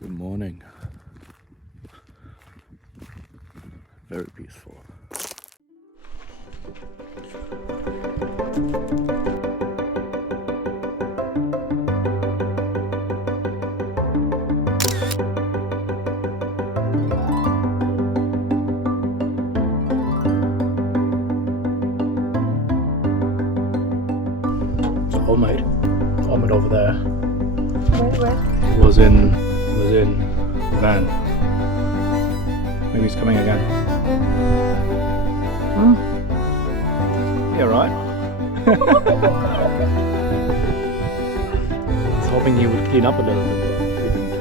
Good morning. Very peaceful. So homemade over there. Where? Was in the van. Maybe he's coming again. Yeah, right. I was hoping he would clean up a little bit, but he didn't.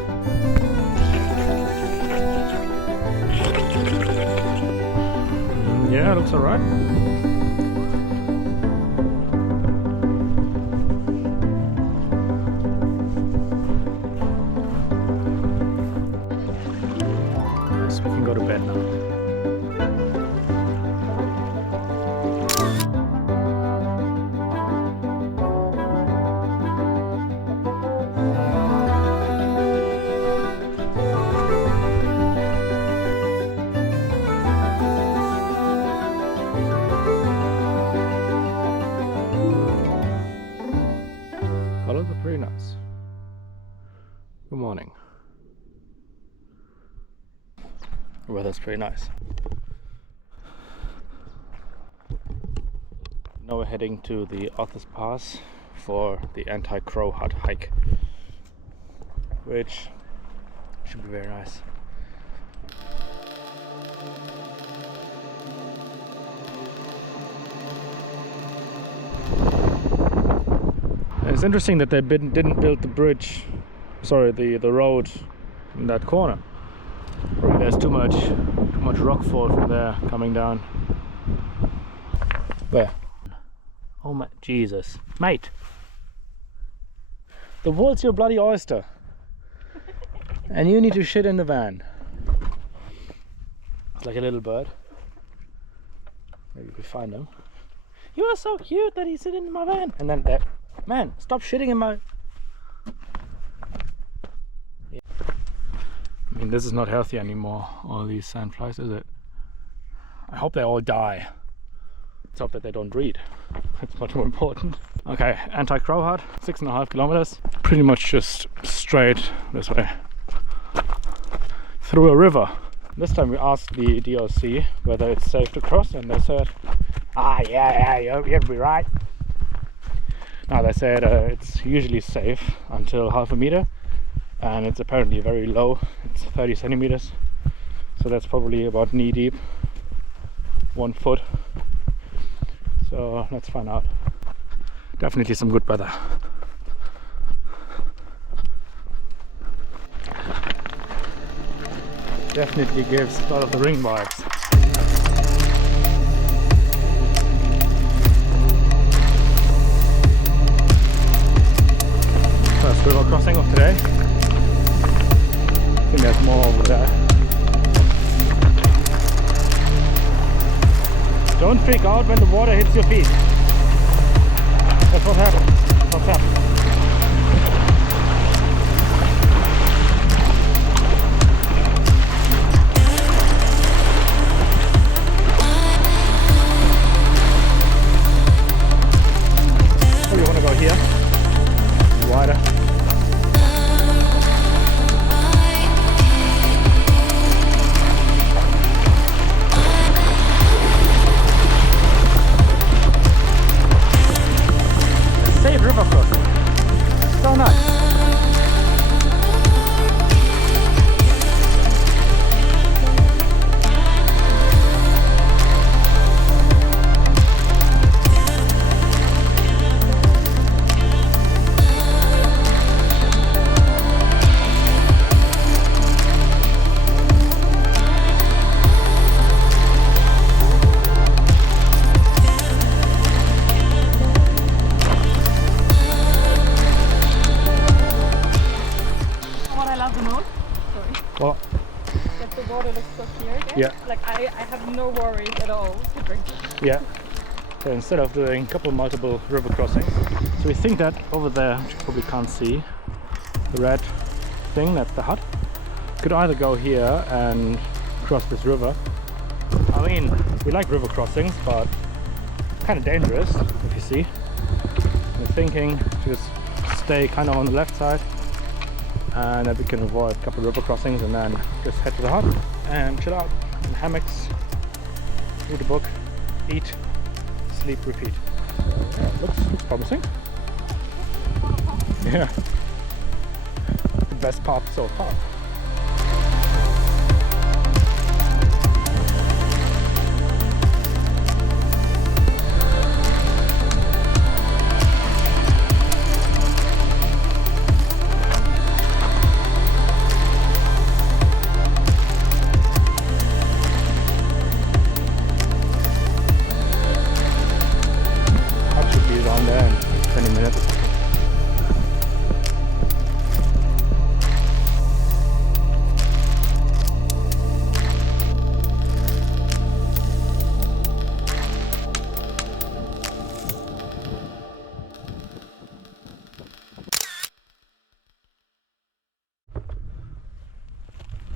Yeah, looks alright. We can go to bed now. Colors are pretty nice. Good morning. The weather's pretty nice. Now we're heading to the Authors Pass for the anti-crow hut hike, which should be very nice. And it's interesting that they didn't build the bridge, sorry, the road in that corner. Probably there's too much rockfall from there coming down. Where? Oh my Jesus, mate! The world's your bloody oyster, and you need to shit in the van. It's like a little bird. Maybe we find him. You are so cute that he's sitting in my van, and then there. Man, stop shitting in my. I mean, this is not healthy anymore, all these sandflies, is it? I hope they all die. Let's hope that they don't breed. That's much more important. Okay, anti-crow hut, 6.5 kilometers. Pretty much just straight this way. Through a river. This time we asked the DRC whether it's safe to cross, and they said, yeah, you'll be right. Now they said it's usually safe until 0.5 meter. And it's apparently very low, it's 30 centimeters, so that's probably about knee deep, 1 foot. So let's find out. Definitely some good weather. Definitely gives a lot of the ring vibes. First river crossing of today. I think there's more over there. Don't freak out when the water hits your feet. That's what happens. What's happened? Oh, you want to go here? Wider. River crossing. So nice. Well, that the water looks so clear again. Yeah. Like I have no worries at all to drink it. Yeah. So instead of doing multiple river crossings, so we think that over there, which you probably can't see, the red thing, that's the hut. Could either go here and cross this river. I mean, we like river crossings, but kind of dangerous, if you see. We're thinking to just stay kind of on the left side, and then we can avoid a couple of river crossings and then just head to the hut and chill out in hammocks, read a book, eat, sleep, repeat. Yeah, looks promising. Yeah, the best part so far.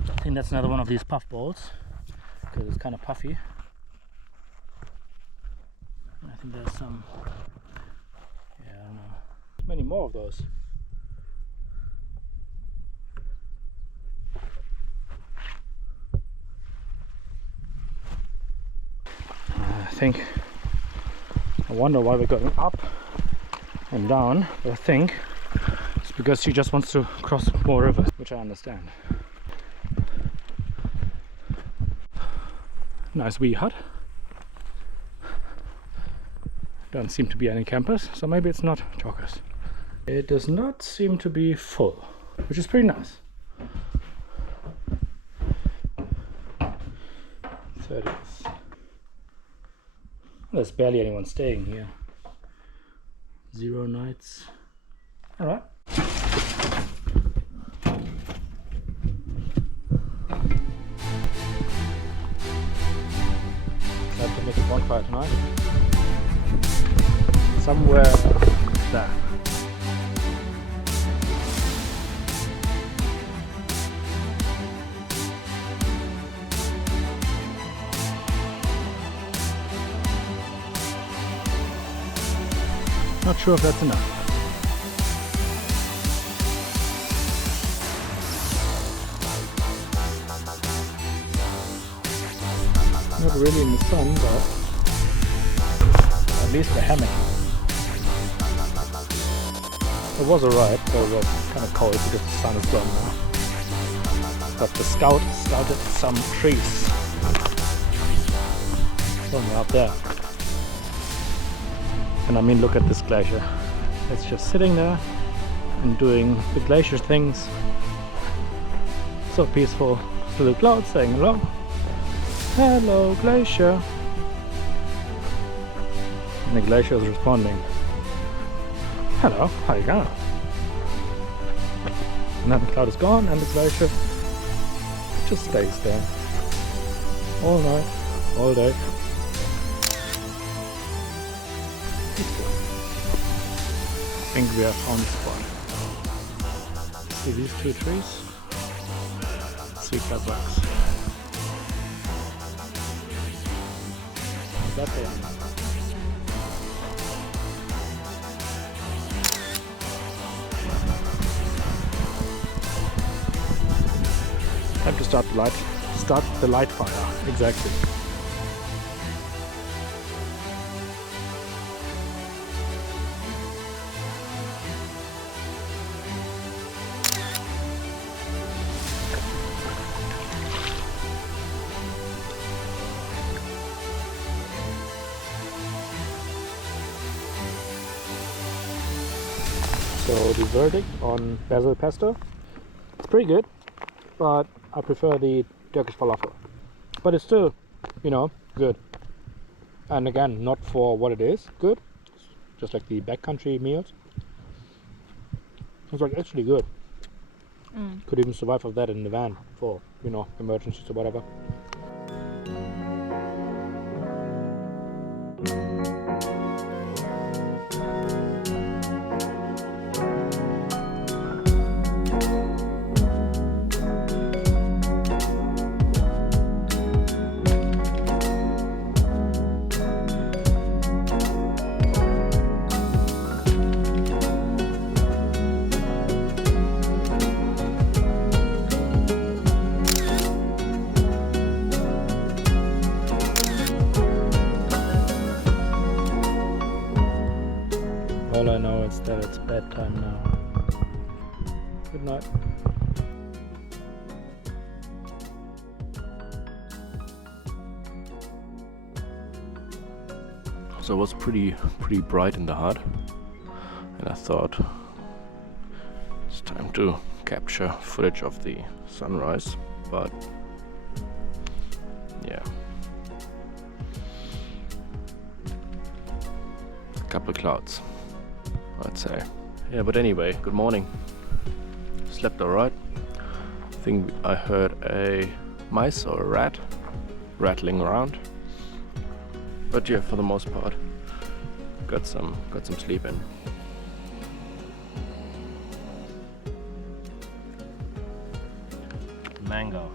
I think that's another one of these puff balls because it's kind of puffy. And I think there's some, yeah, I don't know, many more of those. I wonder why we're going up and down, but I think it's because she just wants to cross more rivers, which I understand. Nice wee hut. Don't seem to be any campers, so maybe it's not joggers. It does not seem to be full, which is pretty nice. 30th. There's barely anyone staying here. 0 nights. Alright. Have to make a bonfire tonight. Somewhere there. Not sure if that's enough. Not really in the sun, but at least we're hammocking. It was alright, but it was kind of cold because the sun is gone now. But the scout scouted some trees somewhere up there. And I mean, look at this glacier. It's just sitting there and doing the glacier things. So peaceful. Little cloud saying hello. Hello, glacier. And the glacier is responding. Hello, how you going? And then the cloud is gone and the glacier just stays there. All night, all day. I think we have found the spot. See these two trees? Sweet bucks. That there. Time to start the light fire. Exactly. So the verdict on basil pesto, it's pretty good, but I prefer the Turkish falafel. But it's still, you know, good. And again, not for what it is, good. Just like the backcountry meals. It's like actually good. Could even survive off that in the van for, you know, emergencies or whatever. Good night. So it was pretty bright in the hut, and I thought it's time to capture footage of the sunrise, but yeah, a couple of clouds, I'd say. Yeah, but anyway, good morning. Slept alright. I think I heard a mice or a rat rattling around. But yeah, for the most part, got some sleep in. Mango.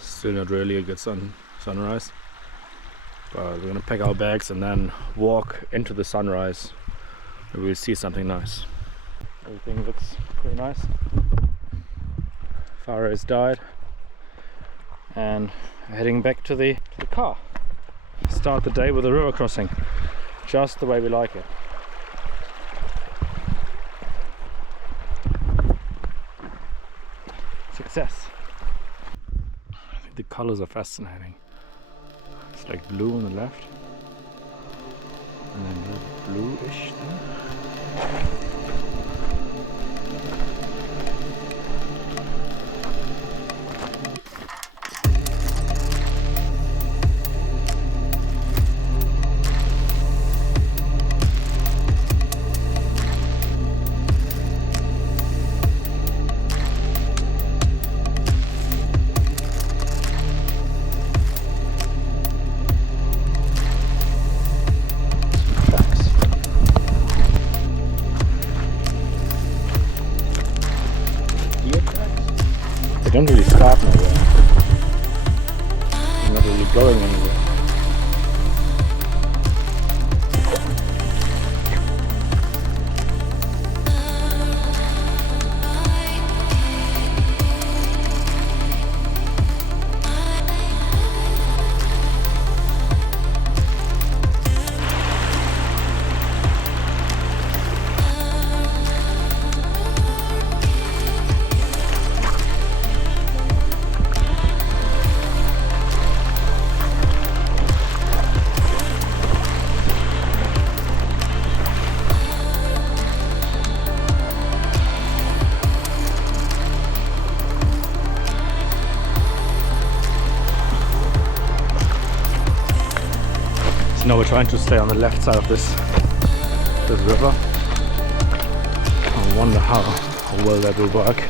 Still not really a good sunrise, but we're gonna pack our bags and then walk into the sunrise. Maybe we'll see something nice. Everything looks pretty nice. Fire has died, and heading back to the car. Start the day with a river crossing, just the way we like it. Success. I think the colors are fascinating. It's like blue on the left, and then a little bluish there. They don't really start nowhere. They're not really going anywhere. No, we're trying to stay on the left side of this river. I wonder how well that will work.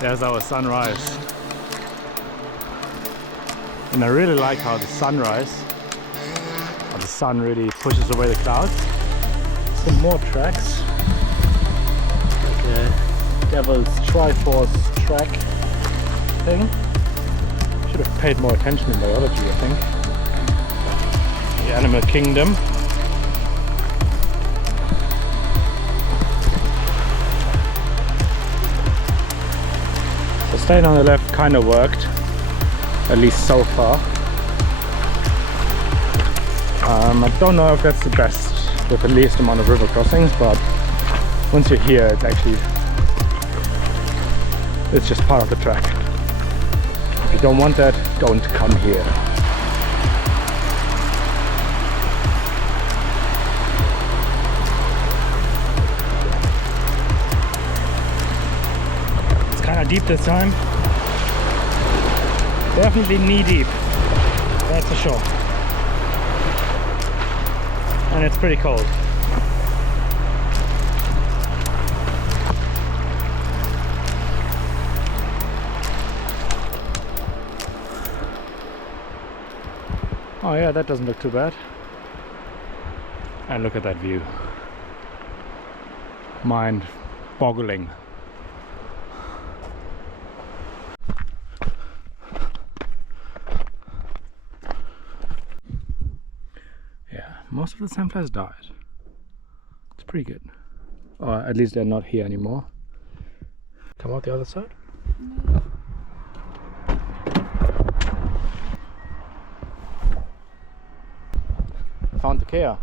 There's our sunrise. And I really like how the sunrise, how the sun really pushes away the clouds. Some more tracks. Like a Devil's Triforce track thing. Should have paid more attention in biology, I think. The animal kingdom. So staying on the left kind of worked, at least so far. I don't know if that's the best with the least amount of river crossings, but once you're here, it's just part of the track. If you don't want that, don't come here. It's kind of deep this time. Definitely knee deep, that's for sure. And it's pretty cold. Oh yeah, that doesn't look too bad. And look at that view. Mind-boggling. Yeah, most of the sandflies died. It's pretty good. Or at least they're not here anymore. Come out the other side? No. Found the Kea.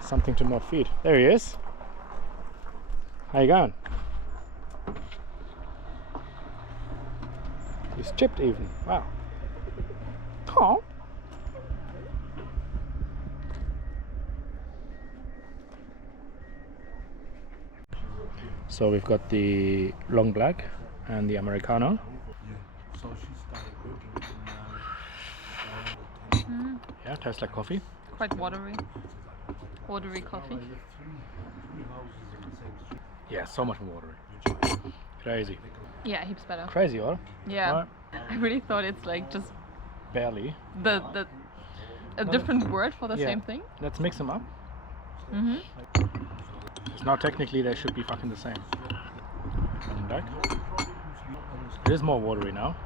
Something to not feed. There he is. How you going? He's chipped even. Wow. Oh. So we've got the long black and the Americano. Yeah, tastes like coffee. Quite watery. Watery coffee. Yeah, so much more watery. Crazy. Yeah, heaps better. Crazy, or? Yeah. Right? I really thought it's like just Barely. a different word for the Yeah. same thing. Let's mix them up. Mm-hmm. So now technically they should be fucking the same. Coming back. It is more watery now.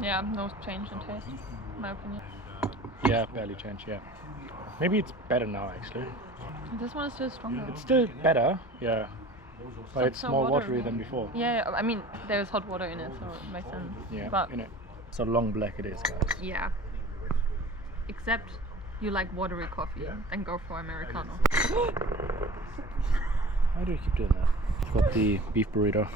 Yeah, no change in taste, in my opinion. Yeah, barely changed, yeah. Maybe it's better now actually. This one is still stronger. It's still better, yeah. But it's so more watery watery. than before. Yeah, I mean, there's hot water in it, so it makes sense. Yeah, But in it. So long black it is, guys. yeah. Except you like watery coffee, then go for Americano. Why do you keep doing that? I've got the beef burrito.